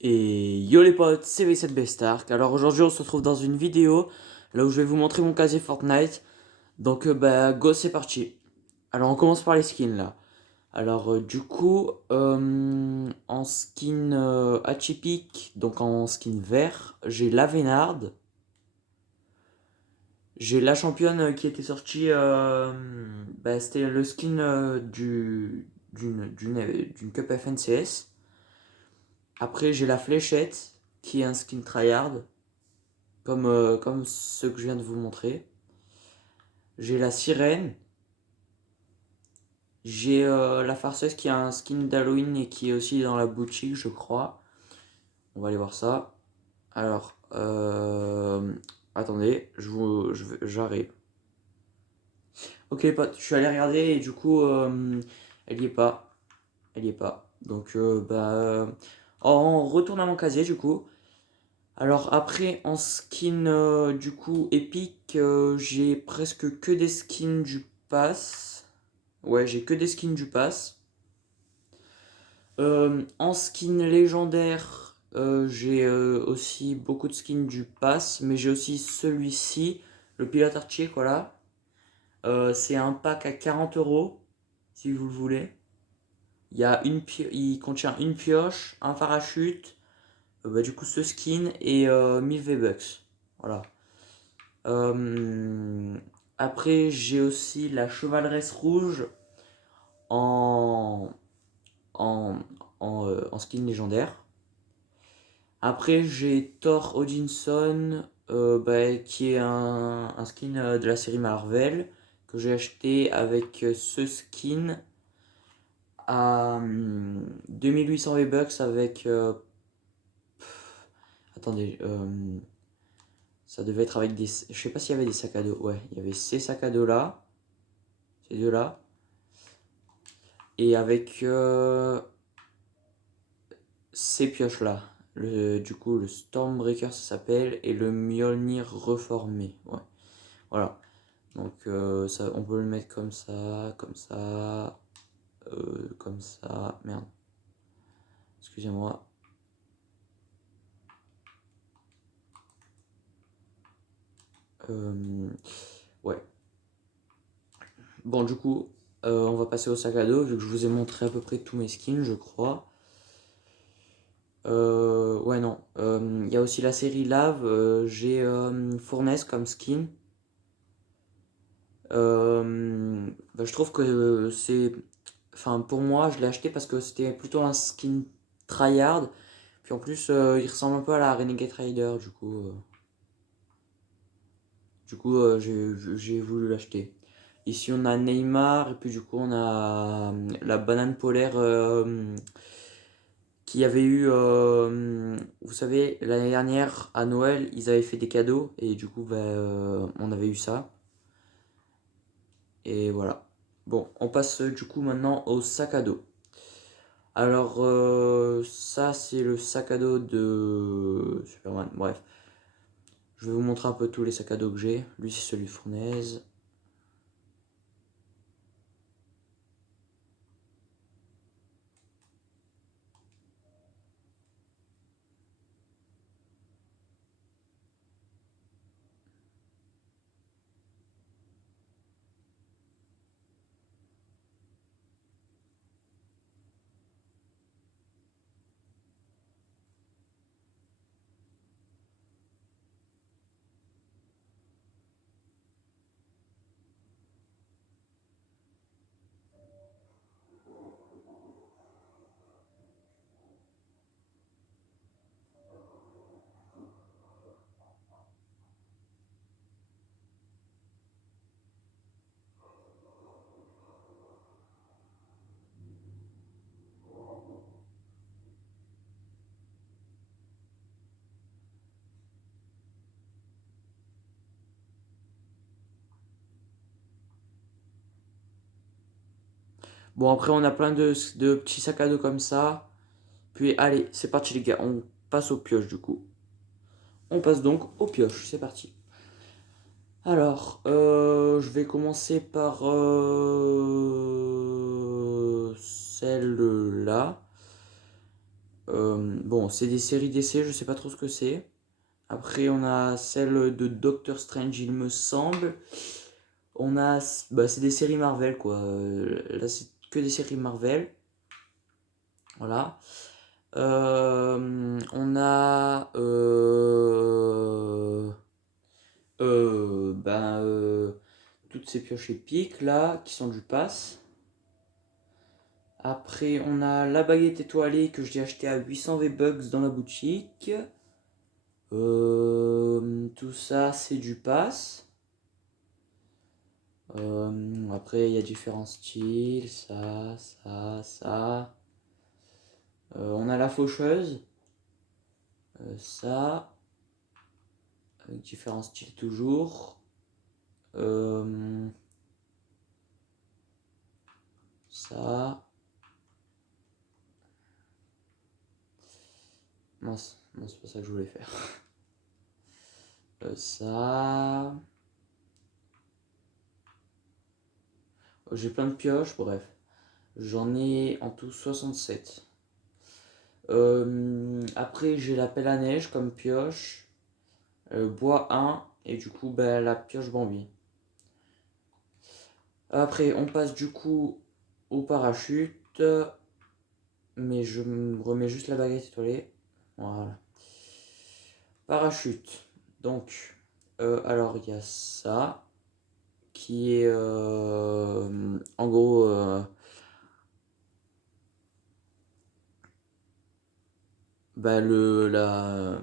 Et yo les potes, c'est V7 Bestark. Alors aujourd'hui on se retrouve dans une vidéo là où je vais vous montrer mon casier Fortnite. Donc bah go, c'est parti. Alors on commence par les skins là. Alors en skin atypique, donc en skin vert, j'ai la Vénarde. J'ai la championne qui était sortie, c'était le skin d'une Cup FNCS. Après j'ai la fléchette qui est un skin tryhard. Comme ceux que je viens de vous montrer. J'ai la sirène. J'ai la farceuse qui a un skin d'Halloween et qui est aussi dans la boutique, je crois. On va aller voir ça. Alors, attendez, j'arrive. Ok les potes, je suis allé regarder et du coup, elle y est pas. Elle y est pas. Donc, on retourne à mon casier du coup. Alors après, en skin du coup épique, j'ai presque que des skins du pass. Ouais, j'ai que des skins du pass. En skin légendaire, j'ai aussi beaucoup de skins du pass, mais j'ai aussi celui-ci, le pilote archer, voilà. C'est un pack à 40 € si vous le voulez. Il contient une pioche, un parachute, du coup ce skin et 1000 V-Bucks. Voilà. Euh, Après, j'ai aussi la chevaleresse rouge en, en, en skin légendaire. Après, j'ai Thor Odinson, qui est un skin de la série Marvel que j'ai acheté avec ce skin à 2800 V-Bucks avec. Attendez, ça devait être avec des. Je sais pas s'il y avait des sacs à dos. Ouais, il y avait ces sacs à dos là, ces deux là. Et avec ces pioches là. Du coup, le Stormbreaker ça s'appelle et le Mjolnir reformé. Ouais, voilà. Donc ça, on peut le mettre comme ça. Merde. Excusez-moi. Ouais. Bon, du coup, on va passer au sac à dos vu que je vous ai montré à peu près tous mes skins, je crois. Ouais, non. Il y a aussi la série Lave. J'ai Fournaise comme skin. Je trouve que c'est. Enfin, pour moi, je l'ai acheté parce que c'était plutôt un skin tryhard. Puis en plus, il ressemble un peu à la Renegade Rider, du coup. J'ai voulu l'acheter. Ici, on a Neymar, et puis du coup, on a la banane polaire qui avait eu. Vous savez, l'année dernière, à Noël, ils avaient fait des cadeaux, et du coup, on avait eu ça. Et voilà. Bon, on passe du coup maintenant au sac à dos. Alors, ça, c'est le sac à dos de Superman. Bref, je vais vous montrer un peu tous les sacs à dos que j'ai. Lui, c'est celui de Fournaise. Bon, après, on a plein de petits sacs à dos comme ça. Puis, allez, c'est parti, les gars. On passe aux pioches, du coup. On passe donc aux pioches. C'est parti. Alors, je vais commencer par celle-là. Bon, c'est des séries d'essais, je sais pas trop ce que c'est. Après, on a celle de Doctor Strange, il me semble. On a, bah, c'est des séries Marvel, quoi. Là, c'est que des séries Marvel. Voilà. On a ben, toutes ces pioches épiques là qui sont du pass. Après, on a la baguette étoilée que j'ai acheté à 800 V-Bucks dans la boutique. Tout ça, c'est du pass. Après, il y a différents styles, ça. On a la faucheuse, ça, avec différents styles toujours. Ça. Mince, non, c'est pas ça que je voulais faire. Ça. J'ai plein de pioches, bref. J'en ai en tout 67. Après, j'ai la pelle à neige comme pioche. Bois 1. Et du coup, bah, la pioche Bambi. Après, on passe du coup au parachute. Mais je me remets juste la baguette étoilée. Voilà. Parachute. Donc, alors il y a ça. Qui est en gros bah, le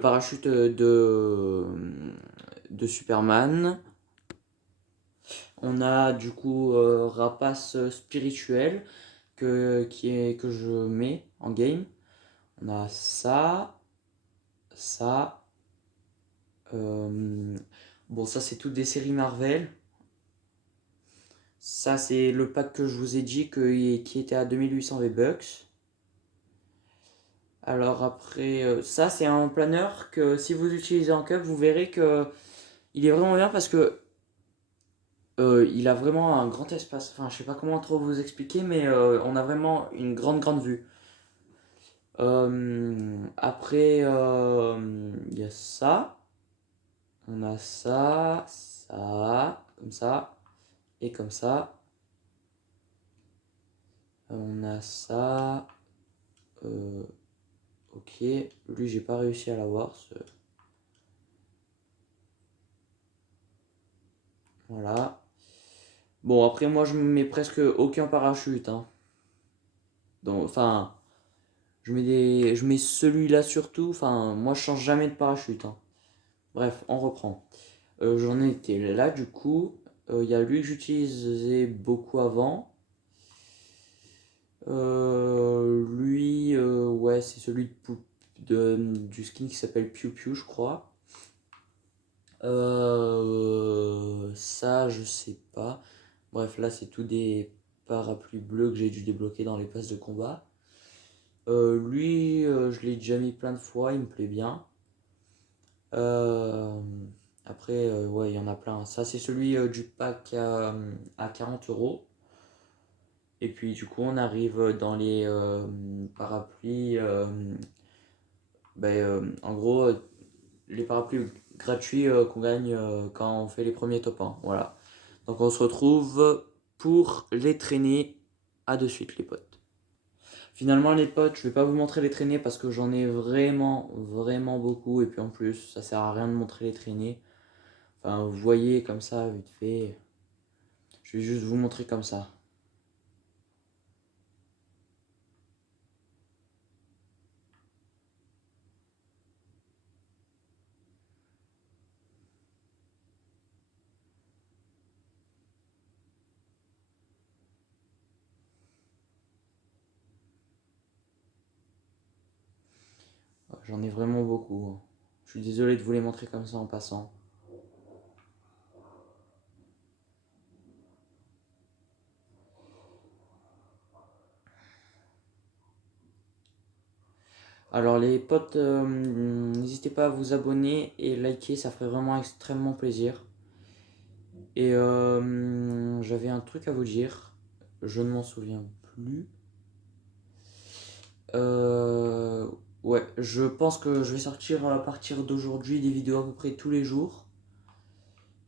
parachute de Superman. On a du coup Rapace spirituel que je mets en game. On a ça, ça. Bon, ça c'est toutes des séries Marvel. Ça c'est le pack que je vous ai dit qui était à 2800 V-Bucks. Alors après, ça c'est un planeur que si vous utilisez en cup, vous verrez que il est vraiment bien parce que il a vraiment un grand espace. Enfin, je sais pas comment trop vous expliquer, mais on a vraiment une grande vue. Après, il y a ça. On a ça, ça, comme ça, et comme ça. On a ça. Ok, lui j'ai pas réussi à l'avoir. Voilà. Bon, après, moi, je mets presque aucun parachute, hein. Donc, enfin, je mets celui-là surtout. Enfin, moi, je change jamais de parachute, hein. Bref, on reprend. J'en étais là, du coup. Il y a lui que j'utilisais beaucoup avant. Lui, ouais, c'est celui du skin qui s'appelle Pew Pew, je crois. Ça, je sais pas. Bref, là, c'est tout des parapluies bleus que j'ai dû débloquer dans les passes de combat. Lui, je l'ai déjà mis plein de fois, il me plaît bien. Euh, Après, ouais, il y en a plein. Ça, c'est celui du pack à 40 €. Et puis, du coup, on arrive dans les parapluies. Ben, en gros, les parapluies gratuits qu'on gagne quand on fait les premiers top 1. Voilà. Donc, on se retrouve pour les traînées. À de suite, les potes. Finalement, les potes, je vais pas vous montrer les traînées parce que j'en ai vraiment beaucoup. Et puis en plus, ça sert à rien de montrer les traînées. Enfin, vous voyez comme ça, vite fait. Je vais juste vous montrer comme ça. J'en ai vraiment beaucoup. Je suis désolé de vous les montrer comme ça en passant. Alors les potes, n'hésitez pas à vous abonner et liker, ça ferait vraiment extrêmement plaisir. Et j'avais un truc à vous dire, je ne m'en souviens plus. Euh, ouais, je pense que je vais sortir à partir d'aujourd'hui des vidéos à peu près tous les jours.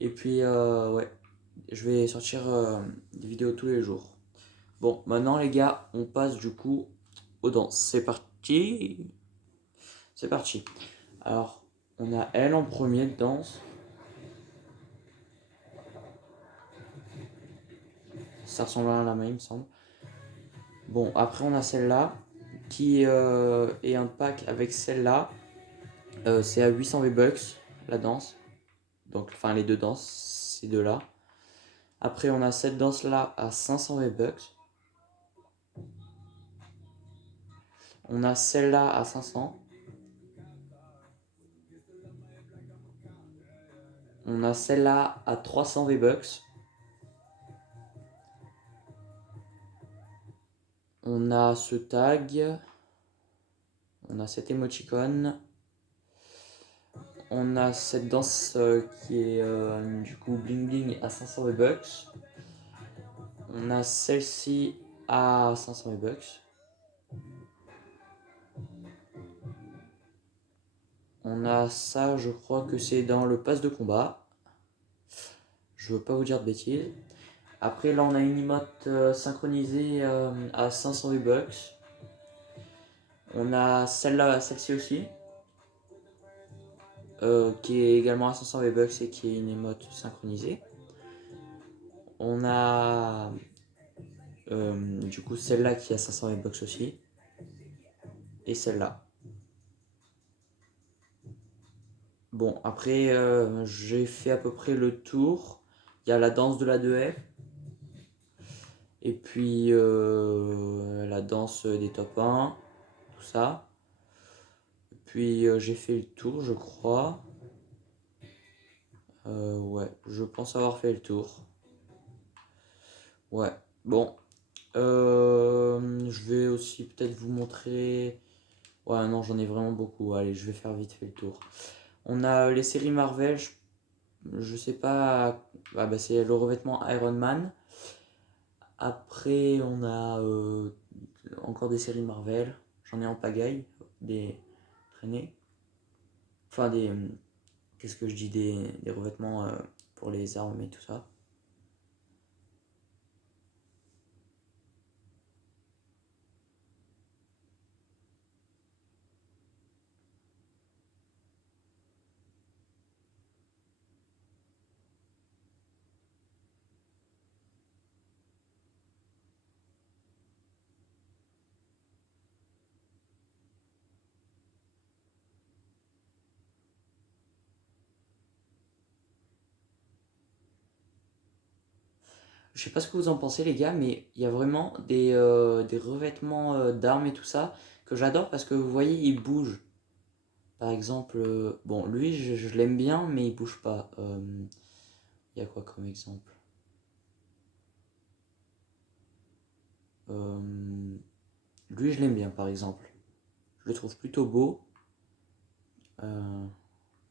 Et puis, ouais, je vais sortir des vidéos tous les jours. Bon, maintenant les gars, on passe du coup aux danses. C'est parti. C'est parti. Alors, on a elle en premier de danse. Ça ressemble à la même, il me semble. Bon, après on a celle-là qui est un pack avec celle-là. C'est à 800 V-Bucks la danse. Donc, enfin, les deux danses, ces deux-là. Après, on a cette danse-là à 500 V-Bucks. On a celle-là à 500. On a celle-là à 300 V-Bucks. On a ce tag. On a cette emoticon. On a cette danse qui est du coup bling bling à 500 V-Bucks. On a celle-ci à 500 V-Bucks. On a ça, je crois que c'est dans le pass de combat. Je veux pas vous dire de bêtises. Après, là, on a une emote synchronisée à 500 V-Bucks. On a celle-là, celle-ci aussi, qui est également à 500 V-Bucks et qui est une emote synchronisée. On a du coup celle-là qui est à 500 V-Bucks aussi. Et celle-là. Bon, après, j'ai fait à peu près le tour. Il y a la danse de la 2F. Et puis la danse des top 1. Tout ça. Et puis j'ai fait le tour, je crois. Ouais, je pense avoir fait le tour. Ouais, bon. Je vais aussi peut-être vous montrer. Ouais, non, j'en ai vraiment beaucoup. Allez, je vais faire vite fait le tour. On a les séries Marvel. Je sais pas. Ah, bah, c'est le revêtement Iron Man. Après, on a encore des séries Marvel. J'en ai en pagaille, des traînées. Enfin, des. Qu'est-ce que je dis? Des revêtements pour les armes et tout ça. Je sais pas ce que vous en pensez les gars, mais il y a vraiment des revêtements d'armes et tout ça que j'adore parce que vous voyez, ils bougent. Par exemple, bon, lui, je l'aime bien, mais il bouge pas. Il y a quoi comme exemple? Euh, Lui, je l'aime bien, par exemple. Je le trouve plutôt beau. Euh,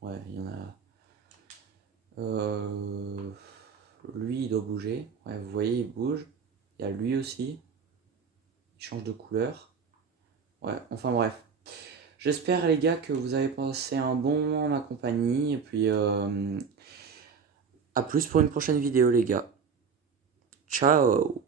ouais, il y en a. Euh, Lui, il doit bouger. Ouais, vous voyez, il bouge. Il y a lui aussi. Il change de couleur. Ouais, enfin bref. J'espère les gars que vous avez passé un bon moment en ma compagnie. Et puis à plus pour une prochaine vidéo les gars. Ciao.